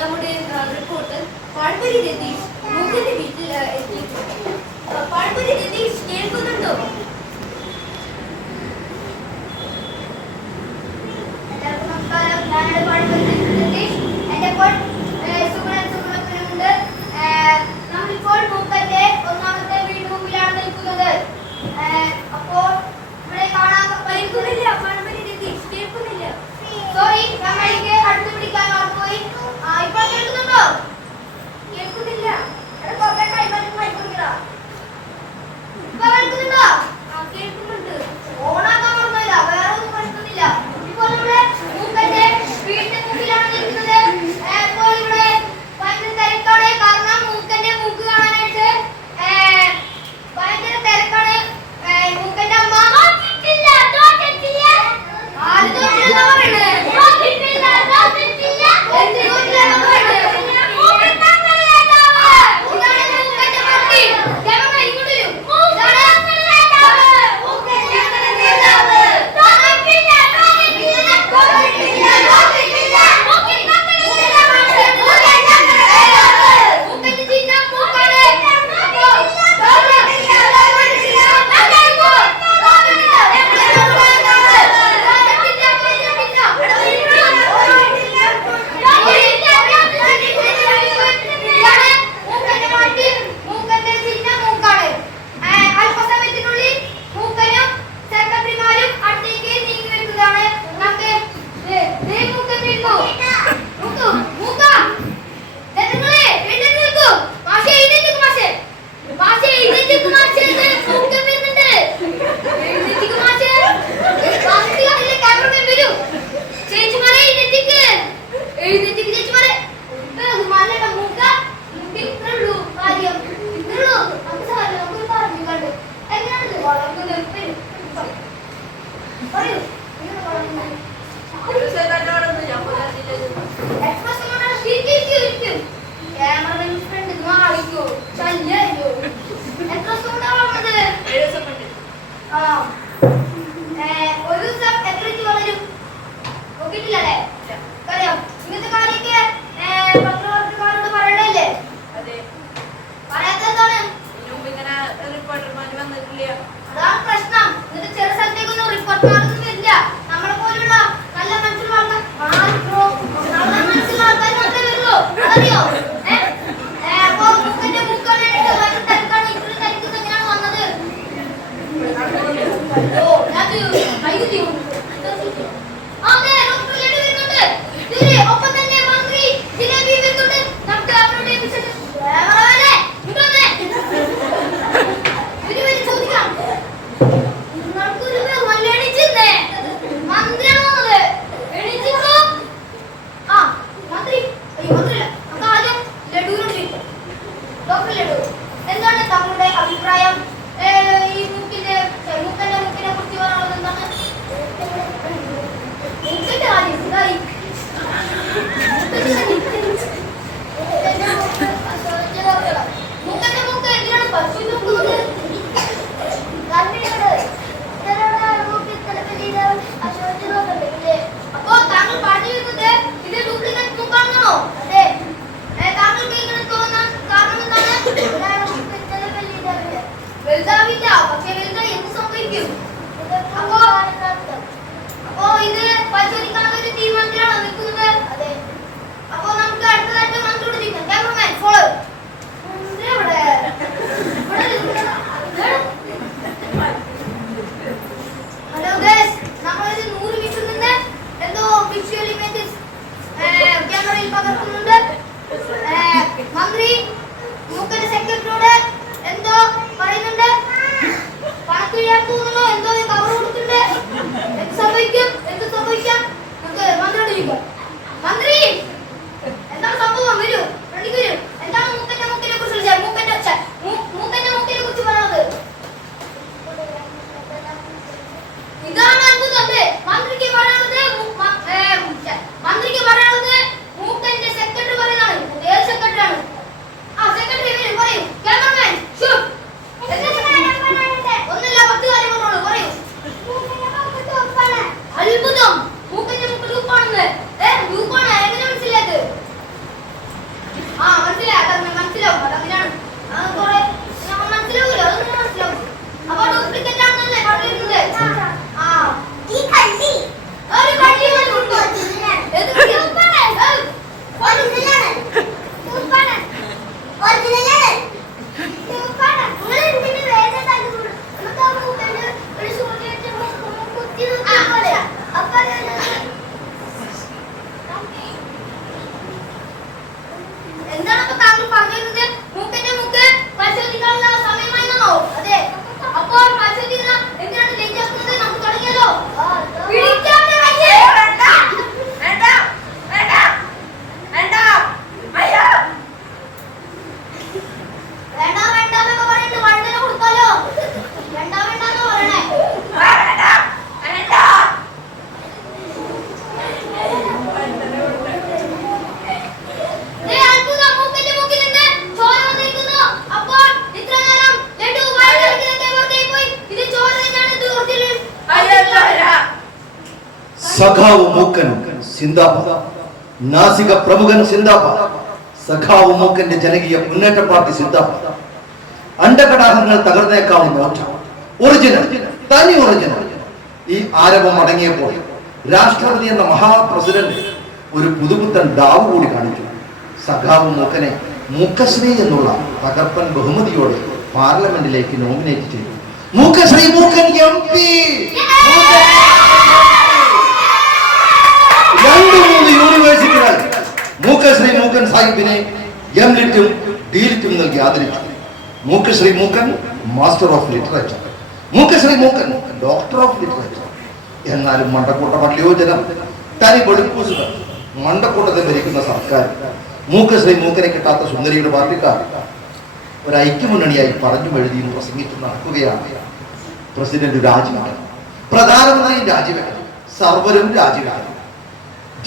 നമ്മുടെ റിപ്പോർട്ടർ പാഴ്പരി രതീഷ് മൂക്കന്റെ വീട്ടിൽ എത്തിയിട്ടുണ്ട്. പാഴ്പരി രതീഷ് കേൾക്കുന്നുണ്ടോ? നമസ്കാരം, ഞാനാണ് പാഴ്പരി രതീഷ്. എന്റെ ഇപ്പോൾ സുഗുണത്തിനുണ്ട്. നമ്മളിപ്പോൾ മൂക്കന്റെ ഒന്നാമത്തെ വീട് മുമ്പിലാണ് നിൽക്കുന്നത്. അപ്പോൾ ഇവിടെ കാണാൻ പരിക്കുന്നില്ല. പാഴ്പരി രതീഷ് കേൾക്കുന്നില്ല. സോറി, നമ്മൾക്ക് അടുത്ത് പിടിക്കാൻ മറന്നുപോയി. ഇപ്പോൾ കേൾക്കുന്നുണ്ടോ? കേൾക്കുന്നില്ല. കേൾക്കുന്നുണ്ടോ? കേൾക്കുന്നുണ്ട്. ഓണാക്കാൻ മറന്നില്ല. വേറെ ഒന്നും പ്രശ്നമില്ല. ഇപ്പോൾ നമ്മുടെ മൂക്കന്റെ വീടിന്റെ മുമ്പിലാണ് നിൽക്കുന്നത്. ഇപ്പോൾ ഇവിടെ ഭയങ്കര തിരക്കാണ്. കാരണം മൂക്കന്റെ മൂക്ക് കാണാനായിട്ട് ഭയങ്കര തിരക്കാണ്. മൂക്കന്റെ അമ്മ അപ്പോ ഇത് പരിശോധിക്കാനുള്ള ഒരു തീരുമാനത്തിലാണോ നിൽക്കുന്നത്? അതെ. അപ്പോ നമുക്ക് അടുത്തതായിട്ട് മന്ത്രിയോട് ചോദിക്കാം. Cameraman follow. ഹലോ ഗൈസ്, നമ്മളിത് 100 മീറ്ററിൽ നിന്ന് എന്തോ വിഷ്വൽ ഇമേജസ് ക്യാമറയിൽ പകർത്തുന്നുണ്ട്. മന്ത്രി മൂക്കന്റെ സെക്രട്ടറിയോട് എന്തോ പറയുന്നുണ്ട്. പണക്കുഴിയാത്തുന്നോ എന്തോ കവർ കൊടുത്തിട്ടുണ്ട്. എന്ത് സംഭവിക്കാം? നമുക്ക് മന്ത്രിയോട് ചോദിക്കാം. മന്ത്രി, എന്താണ് സംഭവം? വരൂ, ഫ്രണ്ടിക്ക് വരൂ. എന്താണ് മൂക്കന്റെ മൂക്കിനെ കുറിച്ച് വിളിച്ചത്? മൂക്കന്റെ മൂക്കിനെ കുറിച്ച് പറയുന്നത് ഇതാണ് അത്ഭുതം. മന്ത്രിക്ക് പറയാനുള്ളത് മൂക്കന്റെ സെക്രട്ടറി പറയുന്നതാണ്. ഏത് സെക്രട്ടറിയാണ്? ആ സെക്രട്ടറി വരൂ, പറയൂ. Cameraman shoot. ഒന്നല്ല 10 കാര്യം പറഞ്ഞോളൂ, പറയൂ. അത്ഭുതം, മൂക്കന്റെ മൂക്ക് ലൂപ്പാണെന്ന്. ലൂപ്പാണ്, എങ്ങനെ മനസ്സിലായത്? ആ മനസ്സിലാവും. അതതിനാണ് മനസ്സിലാവൂലോ, അതൊന്നും മനസ്സിലാവും. അപ്പൊ ഡ്യൂപ്ലിക്കേറ്റ് ആണെന്നല്ലേ പറയുന്നത്? ആ ഈ കള്ളി ഒരു കള്ളി വന്നിട്ടുണ്ടോ? ഏത് കള്ളി? ഒറിജിനലാണ്. ലൂപ്പാണ്. ഒറിജിനലാണ്. ലൂപ്പാണ്. നിങ്ങൾ എന്തിനു വേറെ തല്ലുകൂടും? നമുക്ക് ആ മൂക്കന്റെ ഒരു സൂചിയിട്ട് കുത്തി നോക്കിയാൽ അപ്പൊ എന്താണ് അപ്പൊ താങ്കൾ പറഞ്ഞിരുന്നത്? മൂക്കന്റെ മൂക്ക് പരിശോധിക്കാനുള്ള സമയമായിരുന്നോ? അതെ. അപ്പോൾ പരിശോധിക്കുന്ന എന്തിനാണ് ലേറ്റാക്കുന്നത്? നമുക്ക് തുടങ്ങിയല്ലോ. വേണ്ടെന്നൊക്കെ പറഞ്ഞിട്ട് വഴുതന കൊടുക്കാലോ. വേണ്ടെന്ന് പറയണേ. സഖാവ് മൂക്കൻ സിന്ദാബാദ്, നാസിക പ്രമുഖൻ സിന്ദാബാദ്, സഖാവ് മൂക്കന്റെ ജനകീയ മുന്നേറ്റ പാർട്ടി സിന്ദാബാദ്. അണ്ടകടാഹങ്ങൾ തകർന്നേക്കാവുന്ന ഒറ്റ ഒറിജിനൽ, തനി ഒറിജിനൽ. ഈ ആരവം അടങ്ങിയപ്പോൾ രാഷ്ട്രപതി എന്ന മഹാപ്രസിഡന്റ് ഒരു പുതുപുത്തൻ ഡാവ് കൂടി കാണിച്ചു. സഖാവ് മൂക്കനെ മൂക്കശ്രീ എന്നുള്ള തകർപ്പൻ ബഹുമതിയോടെ പാർലമെന്റിലേക്ക് നോമിനേറ്റ് ചെയ്തു. മൂക്കശ്രീ മൂക്കൻ MP. 2-3 യൂണിവേഴ്സിറ്റികൾ മൂക്കശ്രീ മൂക്കൻ സാഹിബിനെ M.Litum D.Litum നൽകി ആദരിച്ചു. Mookkasree Mookkan master of literature, Mookkasree Mookkan doctor of literature. എന്നാലും മണ്ടക്കൂട്ട പള്ളിയോജനം തനി വെളുപ്പൂസുകൾ മണ്ടക്കൂട്ടത്തെ ഭരിക്കുന്ന സർക്കാർ മൂക്കശ്രീ മൂക്കനെ കിട്ടാത്ത സുന്ദരിയുടെ പാർട്ടിക്കാർ ഒരു ഐക്യമുന്നണിയായി പറഞ്ഞു എഴുതിയും പ്രസംഗിച്ചു നടക്കുകയാണ്. പ്രസിഡന്റ് രാജിവെക്കണം, പ്രധാനമന്ത്രിയും രാജിവെക്കണം, സർവരും രാജിവെക്കണം.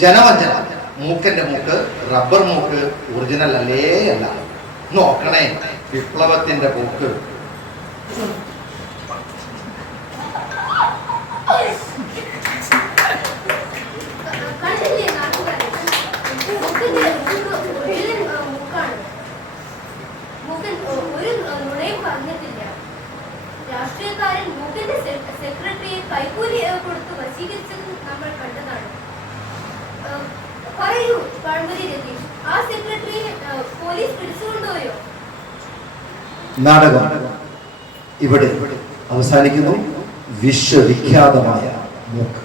ജനവഞ്ചന. മൂക്കന്റെ മൂക്ക് റബ്ബർ മൂക്ക്, ഒറിജിനൽ അല്ല. നോക്കണേ വിപ്ലവത്തിന്റെ പോക്ക്. രാഷ്ട്രീയക്കാരൻ മൂക്കന്റെ സെക്രട്ടറിയെ കൈക്കൂലി കൊടുത്ത് വശീകരിച്ചത് നമ്മൾ കണ്ടതാണ്. പറയൂ പഴമുരി രതീഷ്, ആ സെക്രട്ടറിയെ പോലീസ് പിടിച്ചുകൊണ്ടുപോയോ? നാടകം ഇവിടെ അവസാനിക്കുന്നു. വിശ്വവിഖ്യാതമായ മൂക്ക്.